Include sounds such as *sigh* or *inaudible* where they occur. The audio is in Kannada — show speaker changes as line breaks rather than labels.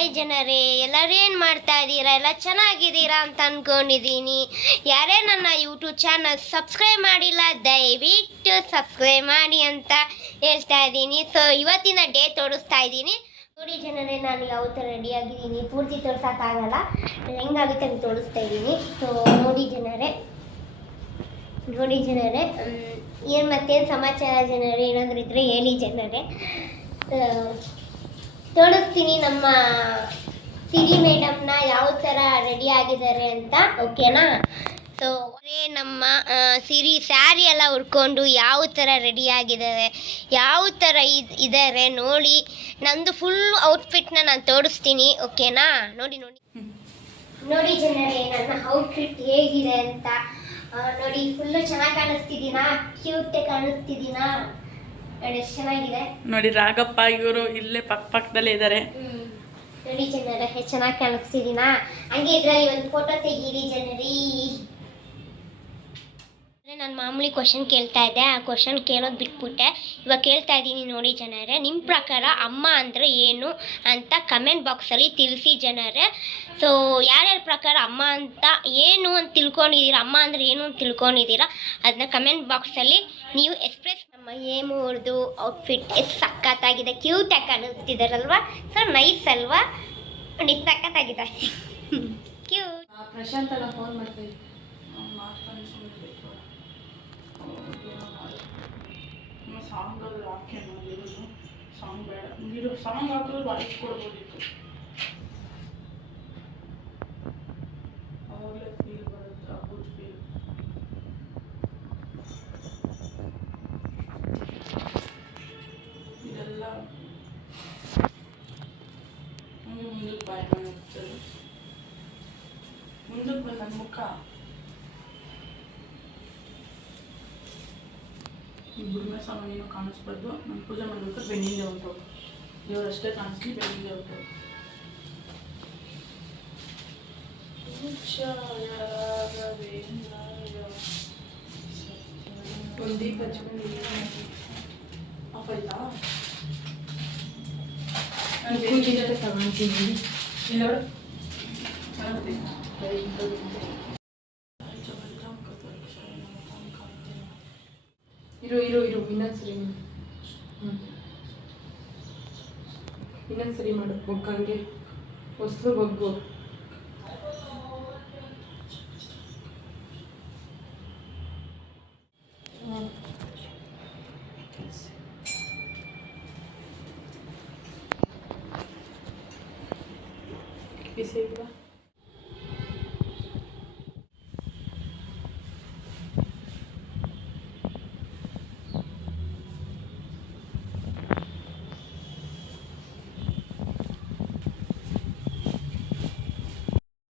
ಹಾಯ್ ಜನರೇ, ಎಲ್ಲರೂ ಏನು ಮಾಡ್ತಾ ಇದ್ದೀರಾ? ಎಲ್ಲ ಚೆನ್ನಾಗಿದ್ದೀರಾ ಅಂತ ಅಂದ್ಕೊಂಡಿದ್ದೀನಿ ಯಾರೇ ನನ್ನ ಯೂಟ್ಯೂಬ್ ಚಾನಲ್ ಸಬ್ಸ್ಕ್ರೈಬ್ ಮಾಡಿಲ್ಲ, ದಯವಿಟ್ಟು ಸಬ್ಸ್ಕ್ರೈಬ್ ಮಾಡಿ ಅಂತ ಹೇಳ್ತಾ ಇದ್ದೀನಿ. ಸೊ ಇವತ್ತಿನ ಡೇ ತೋರಿಸ್ತಾ ಇದ್ದೀನಿ. ನೋಡಿ ಜನರೇ, ನಾನು ಯಾವ ಥರ ರೆಡಿ ಆಗಿದ್ದೀನಿ. ಪೂರ್ತಿ ತೋರ್ಸೋಕ್ಕಾಗಲ್ಲ ಹೆಂಗಾಗುತ್ತೆ ಅಂತ ತೋರಿಸ್ತಾ ಇದ್ದೀನಿ. ಸೊ ನೋಡಿ ಜನರೇ. ನೋಡಿ ಜನರೇ ಏನು ಮತ್ತೇನು ಸಮಾಚಾರ ಜನರೇ? ಏನಾದರೂ ಇದ್ದರೆ ಹೇಳಿ ಜನರೇ. ತೋರಿಸ್ತೀನಿ ನಮ್ಮ ಸಿರಿ ಮೇಡಮ್ನ ಯಾವ ಥರ ರೆಡಿ ಆಗಿದ್ದಾರೆ ಅಂತ. ಓಕೆನಾ? ಸೊ ನಮ್ಮ ಸಿರಿ ಸ್ಯಾರಿ ಎಲ್ಲ ಉಟ್ಕೊಂಡು ಯಾವ ಥರ ರೆಡಿ ಆಗಿದ್ದಾರೆ, ಯಾವ ಥರ ಇದ್ ಇದ್ದಾರೆ ನೋಡಿ. ನಂದು ಫುಲ್ ಔಟ್ಫಿಟ್ನ ನಾನು ತೋರಿಸ್ತೀನಿ, ಓಕೆನಾ? ನೋಡಿ ನೋಡಿ. ನೋಡಿ ಜನರೇ, ನನ್ನ ಔಟ್ಫಿಟ್ ಹೇಗಿದೆ ಅಂತ. ನೋಡಿ ಫುಲ್ಲು ಚೆನ್ನಾಗಿ ಕಾಣಿಸ್ತಿದ್ದೀನಾ? ಕ್ಯೂಟೆ ಕಾಣಿಸ್ತಿದ್ದೀನಾ? ಎಷ್ಟು ಚೆನ್ನಾಗಿದೆ.
ನೋಡಿ ರಾಗಪ್ಪ ಇವರು ಇಲ್ಲೇ ಪಕ್ಕ ಪಕ್ಕದಲ್ಲೇ ಇದ್ದಾರೆ.
ನೋಡಿ ಜನರ ಚೆನ್ನಾಗಿ ಕಾಣಿಸ್ತಿದ್ದೀನಾ? ಹಂಗೆ ಇದ್ರಲ್ಲಿ ಒಂದು ಫೋಟೋ ತೆಗೀರಿ ಜನರಿ. ನಾನು ಮಾಮೂಲಿ ಕ್ವಶನ್ ಕೇಳ್ತಾ ಇದ್ದೆ. ಆ ಕ್ವಶನ್ ಕೇಳೋದು ಬಿಟ್ಬಿಟ್ಟೆ. ಇವಾಗ ಕೇಳ್ತಾ ಇದ್ದೀನಿ ನೋಡಿ ಜನರೇ ನಿಮ್ಮ ಪ್ರಕಾರ ಅಮ್ಮ ಅಂದರೆ ಏನು ಅಂತ ಕಮೆಂಟ್ ಬಾಕ್ಸಲ್ಲಿ ತಿಳಿಸಿ ಜನರೇ. ಸೊ ಯಾರ್ಯಾರ ಪ್ರಕಾರ ಅಮ್ಮ ಅಂತ ಏನು ಅಂತ ತಿಳ್ಕೊಂಡಿದ್ದೀರ ಅಮ್ಮ ಅಂದರೆ ಏನು ಅಂತ ತಿಳ್ಕೊಂಡಿದ್ದೀರಾ ಅದನ್ನ ಕಮೆಂಟ್ ಬಾಕ್ಸಲ್ಲಿ ನೀವು ಎಕ್ಸ್ಪ್ರೆಸ್ ನಮ್ಮ ಏಮು ಅವ್ರದ್ದು ಔಟ್ಫಿಟ್ ಎಷ್ಟು ಸಖತ್ತಾಗಿದೆ ಕ್ಯೂಟಾಗಿ ಕಾಣಿಸ್ತಿದ್ದಾರಲ್ವಾ ಸೊ ನೈಸ್ ಅಲ್ವಾ? ನೋಡಿ ಸಖತ್ತಾಗಿದೆ. *laughs* ಕ್ಯೂಟ್
ಪ್ರಶಾಂತ್ ಅಲ್ಲ ಫೋನ್ ಮಾಡ್ತೀವಿ ಸಾಂಗಲ್ಲಿ ಹಾಕಿ ಮಾಡಿರೋದು ಸಾಂಗ್ ಬೇಡ ನೀರು ಸಾಂಗ್ ಹಾಕಿದ್ರೆ ವಾಯ್ಸ್ ಕೊಡ್ಬೋದಿತ್ತು ಅವಾಗಲೇ ಫೀಲ್ ಬರುತ್ತೆ ಗುಡ್ ಫೀಲ್ ಇದೆಲ್ಲ ಹಂಗೆ ಮುಂದಕ್ಕೆ ಬಾಯ್ ಮಾಡ್ತಾರೆ ಮುಂದಕ್ಕೆ ಬಂದ ನನ್ನ ಮುಖ ಈ ಬುಡ್ಮೆ ಸಾಮಾನೇನು ಕಾಣಿಸ್ಬಾರ್ದು ನಾನು ಪೂಜೆ ಮಾಡಬೇಕು ಬೆನ್ನಿಂದೆ ಹೊಂಟು ಇವರಷ್ಟೇ ಕಾಣಿಸ್ಲಿ ಬೆನ್ನಿಂದೆ ಹೊಂಟು ಒಂದು ದೀಪ ಹಚ್ಕೊಂಡು ಆಫ್ ಆಯ್ತಾ
ತಗೊಂತೀನಿ
ಇಲ್ಲ
ಇರು ಇರು ಇರು ಇನ್ನೊಂದು ಸರಿ ಮಾಡು ಹ್ಞೂ ಇನ್ನೊಂದು ಸರಿ ಮಾಡು ಮೊಗ್ಗಂಗೆ ಹೊಸ್ಲು ಬಗ್ಗು ಬಿಸಿ ಇಲ್ವಾ